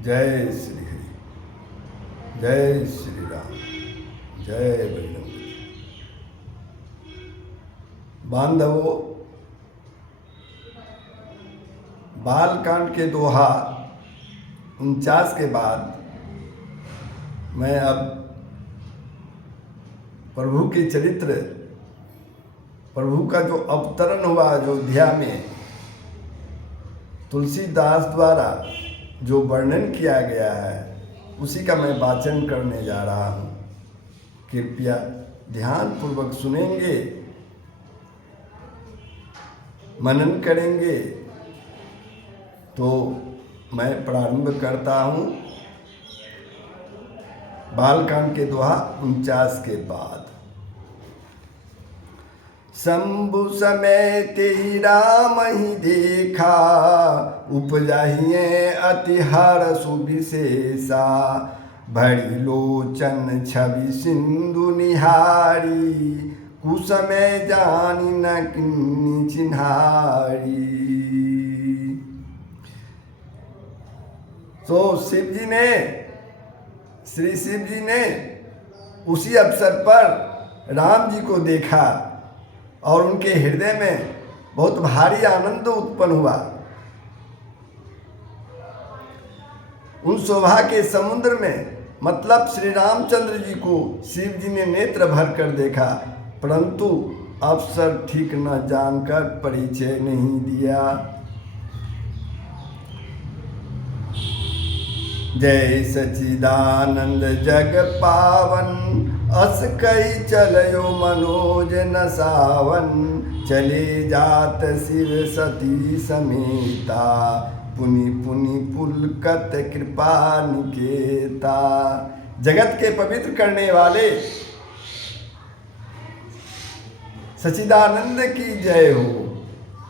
जय श्री हरि, जय श्री राम, जय बजरंग। बांधवों, बालकांड के दोहा 49 के बाद मैं अब प्रभु के चरित्र, प्रभु का जो अवतरण हुआ अयोध्या में तुलसीदास द्वारा जो वर्णन किया गया है उसी का मैं वाचन करने जा रहा हूँ। कृपया ध्यान पूर्वक सुनेंगे, मनन करेंगे तो मैं प्रारंभ करता हूँ बालकांड के दोहा 49 के बाद। शंभु समय तेहि राम ही देखा, उपजाहिए अति हरषु विशेषा। भरी लोचन छवि सिंधु निहारी, कुसमय जानी न किन्नी चिन्हारी। तो शिव जी ने, श्री शिव जी ने उसी अवसर पर राम जी को देखा और उनके हृदय में बहुत भारी आनंद उत्पन्न हुआ। उन शोभा के समुद्र में मतलब श्री रामचंद्र जी को शिव जी ने नेत्र भर कर देखा, परंतु अवसर ठीक न जानकर परिचय नहीं दिया। जय सच्चिदानंद जग पावन, अस कई चलयो मनोज न सावन। चले जात शिव सती समेता, पुनि पुनि पुलकत कृपा निकेता। जगत के पवित्र करने वाले सच्चिदानंद की जय हो,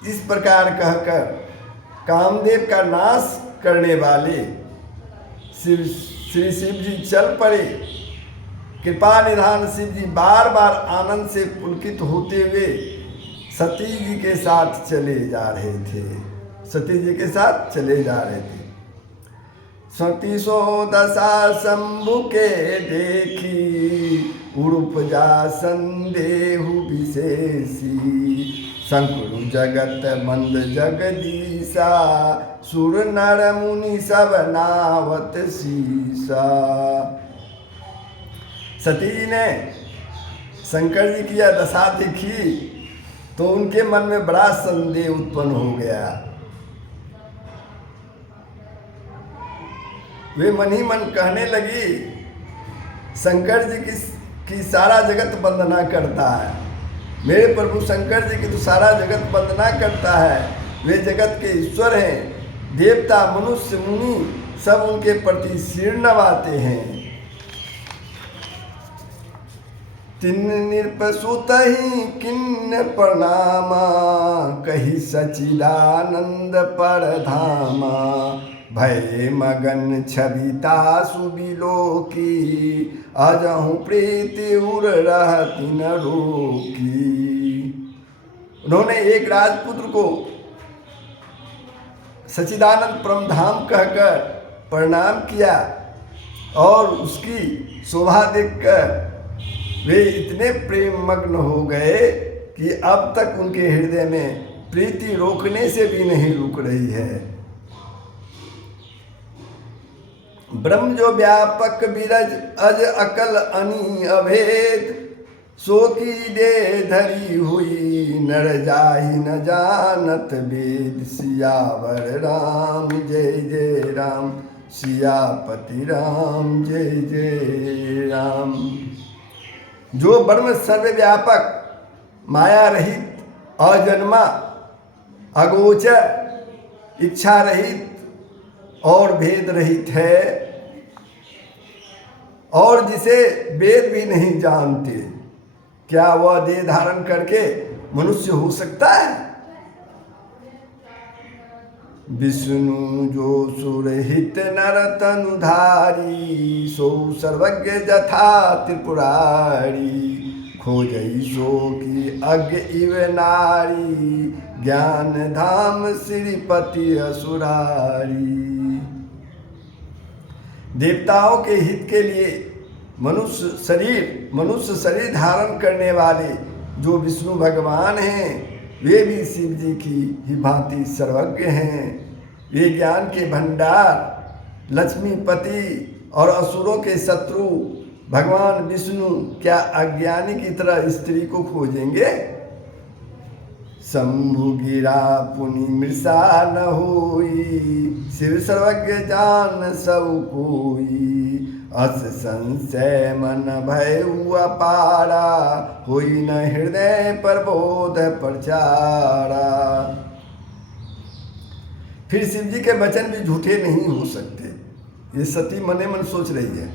इस प्रकार कहकर कामदेव का नाश करने वाले श्री शिव जी चल पड़े। कृपा निधान शिव जी बार बार आनंद से पुलकित होते हुए सती जी के साथ चले जा रहे थे, सती जी के साथ चले जा रहे थे। सती सो दशा शंभु के देखी, उड़ुपजा संदेहु विशेषी। शंकुर जगत मंद जगदीशा, सुर नर मुनि सब नावत सीसा। सती जी ने शंकर जी की यह दशा देखी तो उनके मन में बड़ा संदेह उत्पन्न हो गया। वे मन ही मन कहने लगी, शंकर जी की सारा जगत वंदना करता है, मेरे प्रभु शंकर जी की तो सारा जगत वंदना करता है। वे जगत के ईश्वर हैं, देवता मनुष्य मुनि सब उनके प्रति सिर नवाते हैं। तिन निरपसुतहि किन्न प्रणामा, कही सच्चिदानंद परधामा। भय मगन छविता सुबिलोकी, अजहु प्रीति उर रहति न रोकी। उन्होंने एक राजपुत्र को सच्चिदानंद परमधाम कहकर प्रणाम किया और उसकी शोभा देखकर वे इतने प्रेम मग्न हो गए कि अब तक उनके हृदय में प्रीति रोकने से भी नहीं रुक रही है। ब्रह्म जो व्यापक बिरज अज अकल अनी अभेद, सो की दे धरी हुई नर जाहि न जानत वेद। सियावर राम जय जय राम, सियापति राम जय जय राम। जो ब्रह्म सर्वव्यापक, माया रहित, अजन्मा, अगोचर, इच्छा रहित और भेद रहित है और जिसे वेद भी नहीं जानते, क्या वह देह धारण करके मनुष्य हो सकता है? विष्णु जो सुरहित नर तनुधारी, सो सर्वज्ञ जथा त्रिपुरारी। खोजई सो की अज्ञ इव नारी, ज्ञान धाम श्रीपति असुरारी। देवताओं के हित के लिए मनुष्य शरीर धारण करने वाले जो विष्णु भगवान हैं, वे भी शिव जी की ही भांति सर्वज्ञ हैं। वे ज्ञान के भंडार, लक्ष्मीपति और असुरों के शत्रु भगवान विष्णु क्या अज्ञानी की तरह स्त्री को खोजेंगे? शंभु गिरा पुनि मृषा न होई, शिव सर्वज्ञ जान सब कोई। अस संशय मन भय हुआ पारा, होई न हृदय पर बोध प्रचारा। फिर शिव जी के वचन भी झूठे नहीं हो सकते। ये सती मने मन सोच रही है।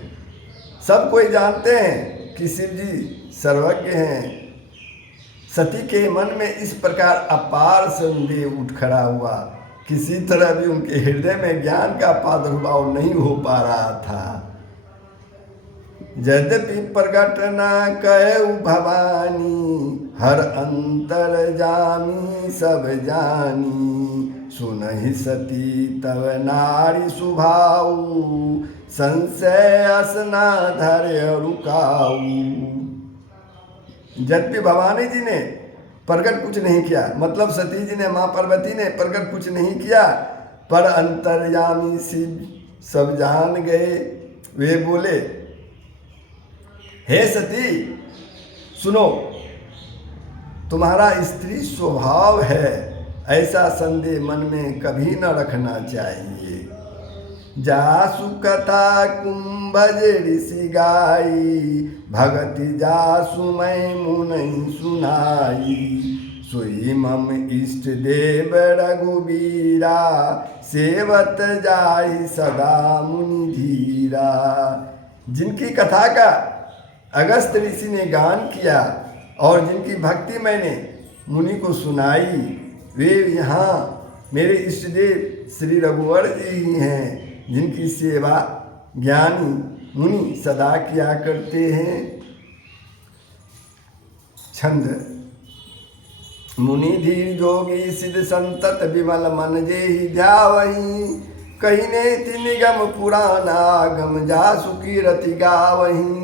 सब कोई जानते हैं कि शिव जी सर्वज्ञ हैं। सती के मन में इस प्रकार अपार संदेह उठ खड़ा हुआ, किसी तरह भी उनके हृदय में ज्ञान का प्रादुर्भाव नहीं हो पा रहा था। यद्यपि प्रकट न कहु भवानी, हर अंतर जामी सब जानी। सुनहि सती तव नारी सुभाऊ, संशय असना धर्य रुकाऊ। यद्यपि भवानी जी ने प्रकट कुछ नहीं किया, मतलब सती जी ने, माँ पार्वती ने प्रकट कुछ नहीं किया, पर अंतर्यामी शिव सब जान गए। वे बोले, हे सती सुनो, तुम्हारा स्त्री स्वभाव है, ऐसा संदेह मन में कभी न रखना चाहिए। जासु कथा कुंभज ऋषि गाई, भगति जासु मैं मुनि सुनाई। सोई मम इष्ट देव रघुबीरा, सेवत जाई सदा मुनि धीरा। जिनकी कथा का अगस्त ऋषि ने गान किया और जिनकी भक्ति मैंने मुनि को सुनाई, वे यहाँ मेरे इष्ट देव श्री रघुवर जी ही हैं, जिनकी सेवा ज्ञानी मुनि सदा किया करते हैं। छंद। मुनि धीर जोगी सिद्ध संतत विमल मन जेहि ध्यावहि, कहिने निगम पुराण आगम जासु कीरति गावहि।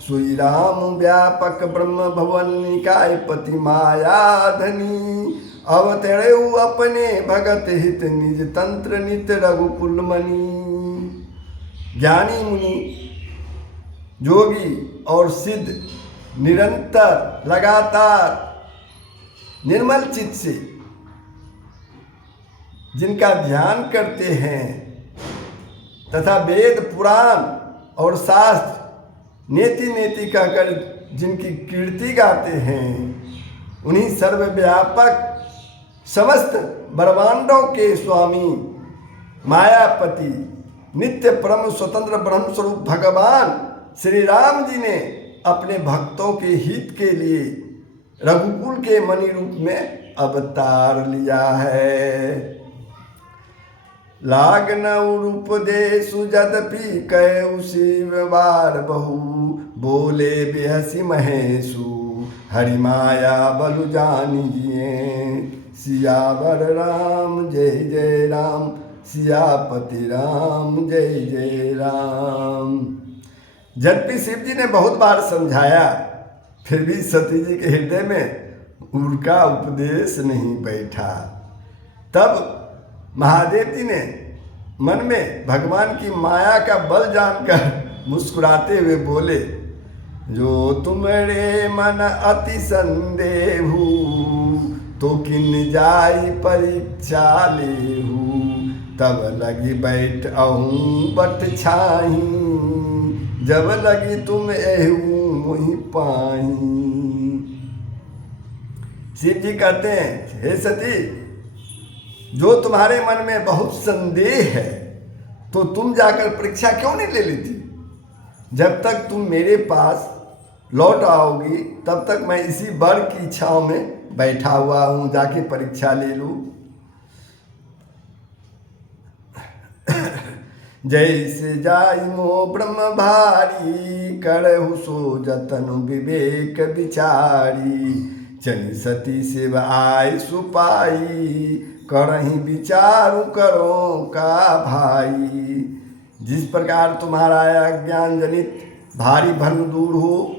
सोई राम व्यापक ब्रह्म भवन निकाय पति माया धनी, अवतरेउ अपने भगत हित निज तंत्र नित रघुकुल मणि। ज्ञानी मुनि जोगी और सिद्ध निरंतर लगातार निर्मल चित्त से जिनका ध्यान करते हैं तथा वेद पुराण और शास्त्र नेति नेति कहकर जिनकी कीर्ति गाते हैं, उन्हीं सर्वव्यापक समस्त ब्रह्मांडों के स्वामी मायापति नित्य परम स्वतंत्र ब्रह्म स्वरूप भगवान श्री राम जी ने अपने भक्तों के हित के लिए रघुकुल के मणि रूप में अवतार लिया है। लाग न रूप देसु जदपि कहु शिव बार बहु, बोले बेहसी महेशु हरि माया बलु जानी जिए। सियावर राम जय जय राम, सियापति राम जय जय राम। यद्यपि शिव जी ने बहुत बार समझाया, फिर भी सती जी के हृदय में उनका उपदेश नहीं बैठा। तब महादेव जी ने मन में भगवान की माया का बल जानकर मुस्कुराते हुए बोले, जो तुम्हारे मन अति संदेहु, तो किन जाई परीक्षा लेहू। तब लगी बैठ अहूँ बट छाही, जब लगी तुम एहू मोहि पाही। शिव जी कहते हैं, हे सती, जो तुम्हारे मन में बहुत संदेह है, तो तुम जाकर परीक्षा क्यों नहीं ले लेती? जब तक तुम मेरे पास लौट आओगी तब तक मैं इसी वर की इच्छाओं में बैठा हुआ हूँ, जाके परीक्षा ले लूँ। जैसे जाई मो ब्रह्म भारी, करहु सो जतन विवेक विचारी। चली सती शिव आय सुपाई, करही विचारु करो का भाई। जिस प्रकार तुम्हारा अज्ञान जनित भारी भ्रम दूर हो,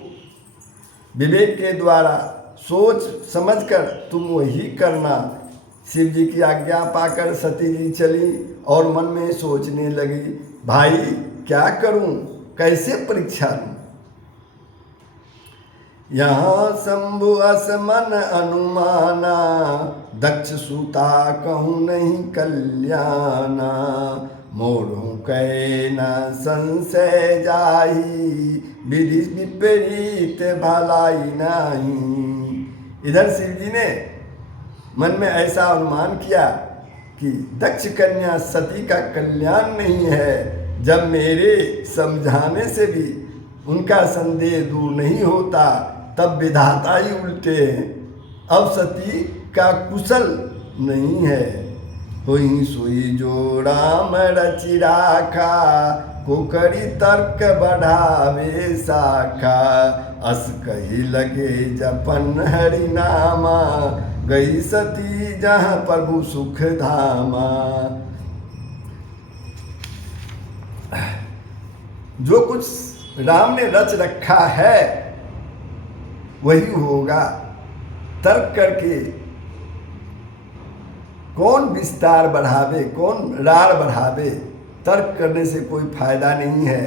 विवेक के द्वारा सोच समझकर तुम वही करना। शिव जी की आज्ञा पाकर सती जी चली और मन में सोचने लगी, भाई क्या करूं, कैसे परीक्षा लूं। यहाँ शंभु असमन अनुमाना, दक्ष सूता कहूँ नहीं कल्याणा। मोड़ों कै न संशय जाही, विधि विपरीत भलाई नहीं। इधर शिव जी ने मन में ऐसा अनुमान किया कि दक्ष कन्या सती का कल्याण नहीं है। जब मेरे समझाने से भी उनका संदेह दूर नहीं होता, तब विधाता ही उल्टे हैं। अब सती का कुशल नहीं है। होई सोई जो राम रचि राखा, को करी तर्क बढ़ावे शाखा। अस कही लगे जपन हरि नामा, गई सती जहाँ प्रभु सुख धामा। जो कुछ राम ने रच रखा है वही होगा। तर्क करके कौन विस्तार बढ़ावे, कौन रार बढ़ावे। तर्क करने से कोई फायदा नहीं है।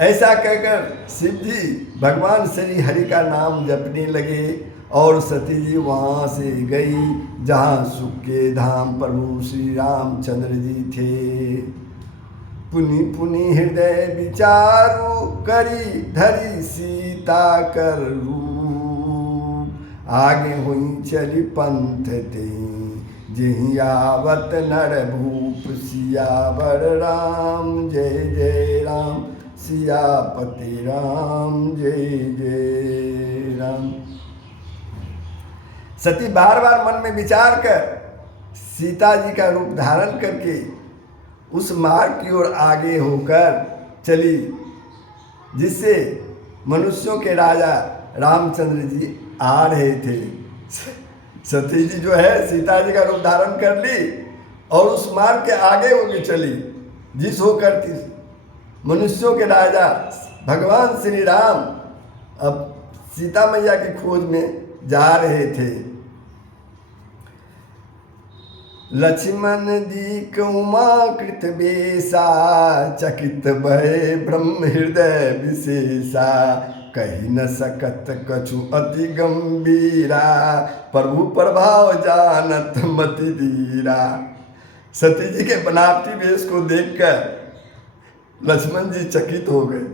ऐसा कहकर शिव जी भगवान श्री हरि का नाम जपने लगे और सती जी वहाँ से गई जहाँ सुख के धाम प्रभु श्री रामचंद्र जी थे। पुनि पुनि हृदय विचारु, करी धरी सीता कर रूप। आगे हुई चली पंथ ते, जही आवत नर भूप। सियावर राम जय जय राम, सियापति राम जय जय राम। सती बार बार मन में विचार कर सीता जी का रूप धारण करके उस मार्ग की ओर आगे होकर चली जिससे मनुष्यों के राजा रामचंद्र जी आ रहे थे। सती जी जो है सीता जी का रूप धारण कर ली और उस मार्ग के आगे होकर चली जिस होकर मनुष्यों के राजा भगवान श्री राम अब सीता मैया की खोज में जा रहे थे। लक्ष्मण जी उमा कृत बेसा, चकित भय ब्रह्म हृदय विशेषा। कही न सकत कछु अति गंभीरा, प्रभु प्रभाव जानत मति धीरा। सती जी के बनावटी वेश को देखकर लक्ष्मण जी चकित हो गए।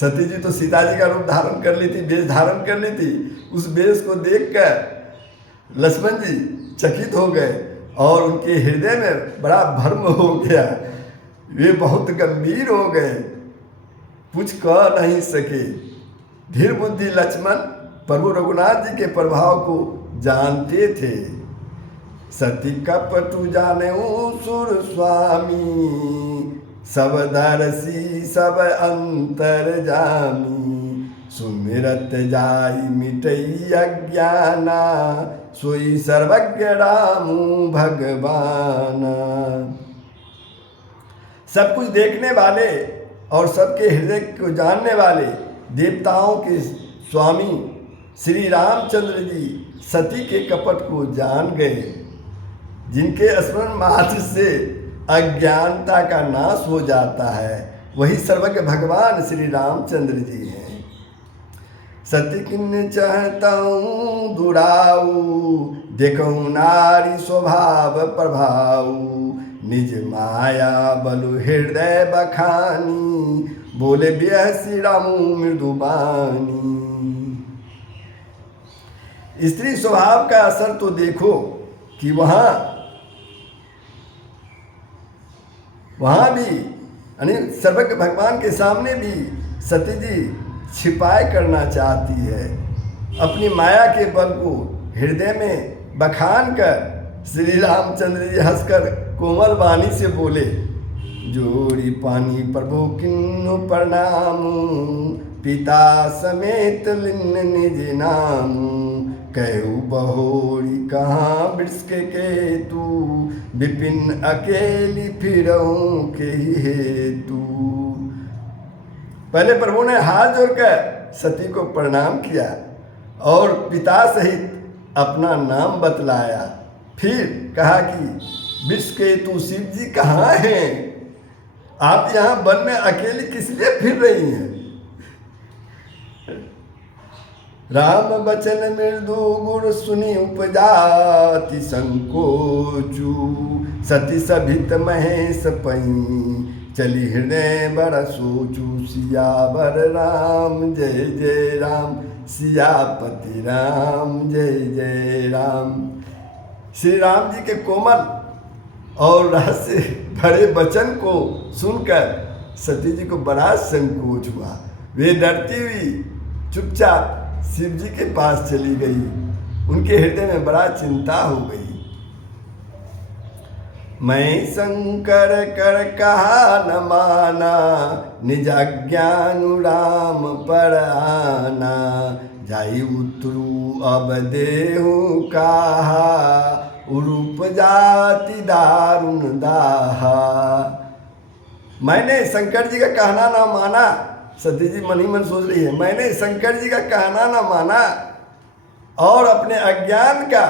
सती जी तो सीता जी का रूप धारण कर ली थी, वेश धारण कर ली थी। उस वेश को देखकर लक्ष्मण जी चकित हो गए और उनके हृदय में बड़ा भ्रम हो गया। वे बहुत गंभीर हो गए, कुछ कह नहीं सके। धीर बुद्धि लक्ष्मण प्रभु रघुनाथ जी के प्रभाव को जानते थे। सती कपटु जाने सुर स्वामी, सब दरसी सब अंतर जामी। सुमिरत जाई मिटई अज्ञाना, सोई सर्वज्ञ रामू भगवाना। सब कुछ देखने वाले और सबके हृदय को जानने वाले देवताओं के स्वामी श्री रामचंद्र जी सती के कपट को जान गए। जिनके स्मरण मात्र से अज्ञानता का नाश हो जाता है, वही सर्वज्ञ भगवान श्री रामचंद्र जी हैं। सती किन चाहता हूँ दुराऊ, देखूँ नारी स्वभाव प्रभाऊ। निज माया बलु हृदय बखानी, बोले बिहसी रामू मृदुबानी। स्त्री स्वभाव का असर तो देखो कि वहाँ भी यानी सर्वज्ञ भगवान के सामने भी सती जी छिपाए करना चाहती है। अपनी माया के बल को हृदय में बखान कर श्री रामचंद्र जी हंसकर कोमल वाणी से बोले, जोड़ी पानी प्रभु किन्नु प्रणामु। पिता समेत लिन्न निज नामु, कहु बहोरी कहाँ वृष के केतु, विपिन अकेली फिरऊं के हेतु। पहले प्रभु ने हाथ जोड़कर सती को प्रणाम किया और पिता सहित अपना नाम बतलाया। फिर कहा कि वृष केतु शिव जी कहाँ हैं? आप यहाँ वन में अकेली किस लिए फिर रही हैं? राम बचन मृदु गुर सुनी उपजाति संकोचु, सती सभित महेश पई चली हृदय बड़ सोचू। सियावर राम जय जय राम, सियापति राम जय जय राम। श्री राम जी के कोमल और रहस्य भरे वचन को सुनकर सती जी को बड़ा संकोच हुआ। वे डरती हुई चुपचाप शिव जी के पास चली गई। उनके हृदय में बड़ा चिंता हो गई। मैं शंकर कर कहा न माना, निज ज्ञानु राम पर आना। जाई उतरू अब देहु कहा, उरूप जाति दारुण दाहा। मैंने शंकर जी का कहना ना माना। सती जी मन ही मन सोच रही है, मैंने शंकर जी का कहना ना माना और अपने अज्ञान का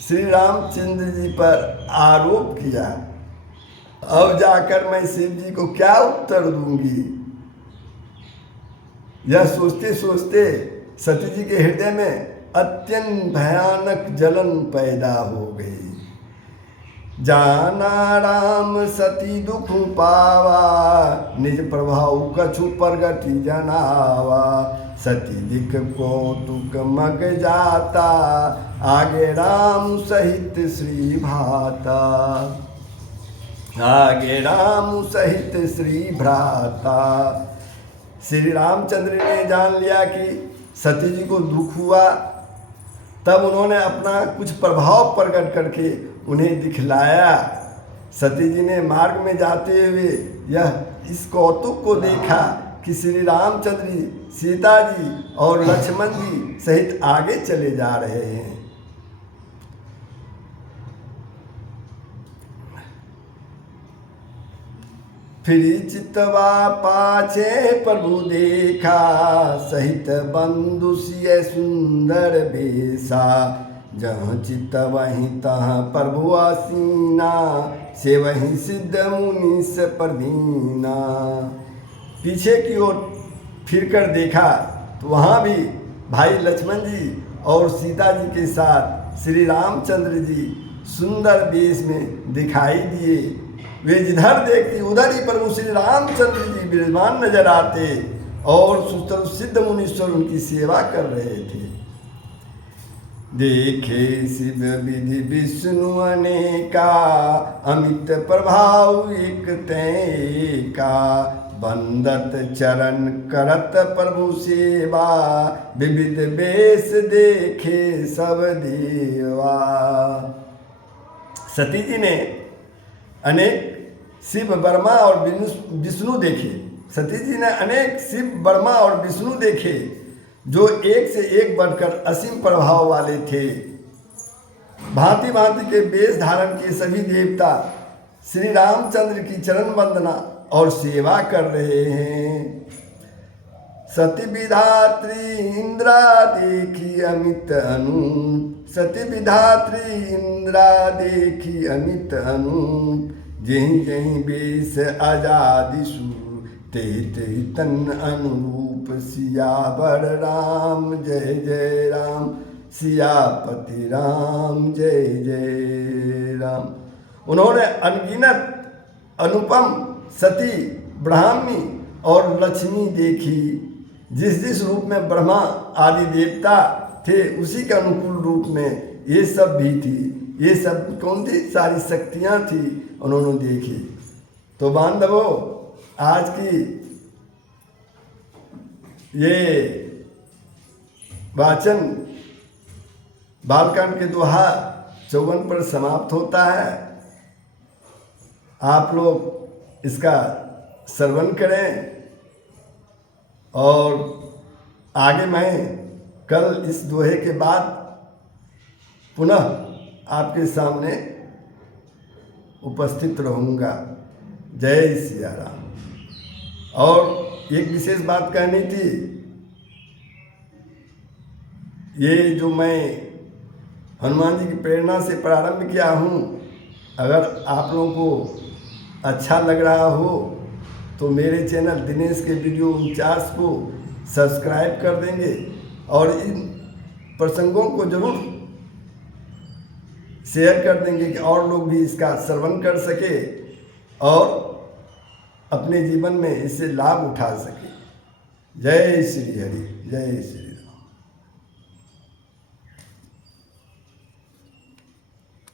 श्री रामचंद्र जी पर आरोप किया। अब जाकर मैं शिव जी को क्या उत्तर दूंगी? यह सोचते सोचते सती जी के हृदय में अत्यंत भयानक जलन पैदा हो गई। जाना राम सती दुख पावा, निज प्रभाव कछु प्रगति जनावा। सती दिख कौतुक मग जाता, आगे राम सहित श्री भाता। आगे राम सहित श्री भ्राता। श्री रामचंद्र ने जान लिया कि सती जी को दुख हुआ, तब उन्होंने अपना कुछ प्रभाव प्रकट करके उन्हें दिखलाया। सती जी ने मार्ग में जाते हुए इस कौतुक को देखा कि श्री रामचंद्र जी, सीता जी और लक्ष्मण जी सहित आगे चले जा रहे हैं। फिर चितवा पाछे प्रभु देखा, सहित बंधु सिय सुंदर बेसा। जहाँ चित्त वहीं तहाँ प्रभु आसीना, से वहीं सिद्ध मुनि से प्रवीणा। पीछे की ओर फिर कर देखा तो वहाँ भी भाई लक्ष्मण जी और सीता जी के साथ श्री रामचंद्र जी सुंदर वेश में दिखाई दिए। वे जिधर देखती उधर ही प्रभु श्री रामचंद्र जी विराजमान नजर आते और सिद्ध मुनीश्वर उनकी सेवा कर रहे थे। देखे शिव विधि विष्णु अनेका, अमित प्रभाव एक तैका। बंदत चरण करत प्रभु सेवा, विविध वेश देखे सब देवा। सती जी ने अनेक शिव वर्मा और विष्णु देखे। सती जी ने अनेक शिव वर्मा और विष्णु देखे, जो एक से एक बढ़कर असीम प्रभाव वाले थे। भांति भांति के वेश धारण किए सभी देवता श्री रामचंद्र की चरण वंदना और सेवा कर रहे हैं। सती विधात्री इंद्रा देखी अमित अनूप, सती विधात्री इंद्रा देखी अमित अनूप। जहीं जहीं वेश आजादी सु, तेहि तेहि तन अनुरूप। सियावर राम जय जय राम, सियापति राम जय जय राम। उन्होंने अनगिनत अनुपम सती, ब्राह्मी और लक्ष्मी देखी। जिस जिस रूप में ब्रह्मा आदि देवता थे, उसी के अनुकूल रूप में ये सब भी थी। ये सब कौन थी? सारी शक्तियाँ थी, उन्होंने देखी। तो बांधवों, आज की ये वाचन बालकांड के दोहा 54 पर समाप्त होता है। आप लोग इसका श्रवण करें और आगे मैं कल इस दोहे के बाद पुनः आपके सामने उपस्थित रहूँगा। जय सिया राम। और एक विशेष बात कहनी थी, ये जो मैं हनुमान जी की प्रेरणा से प्रारंभ किया हूँ, अगर आप लोगों को अच्छा लग रहा हो तो मेरे चैनल दिनेश के वीडियो 49 को सब्सक्राइब कर देंगे और इन प्रसंगों को जरूर शेयर कर देंगे कि और लोग भी इसका श्रवण कर सके और अपने जीवन में इससे लाभ उठा सके। जय श्री हरि, जय श्री।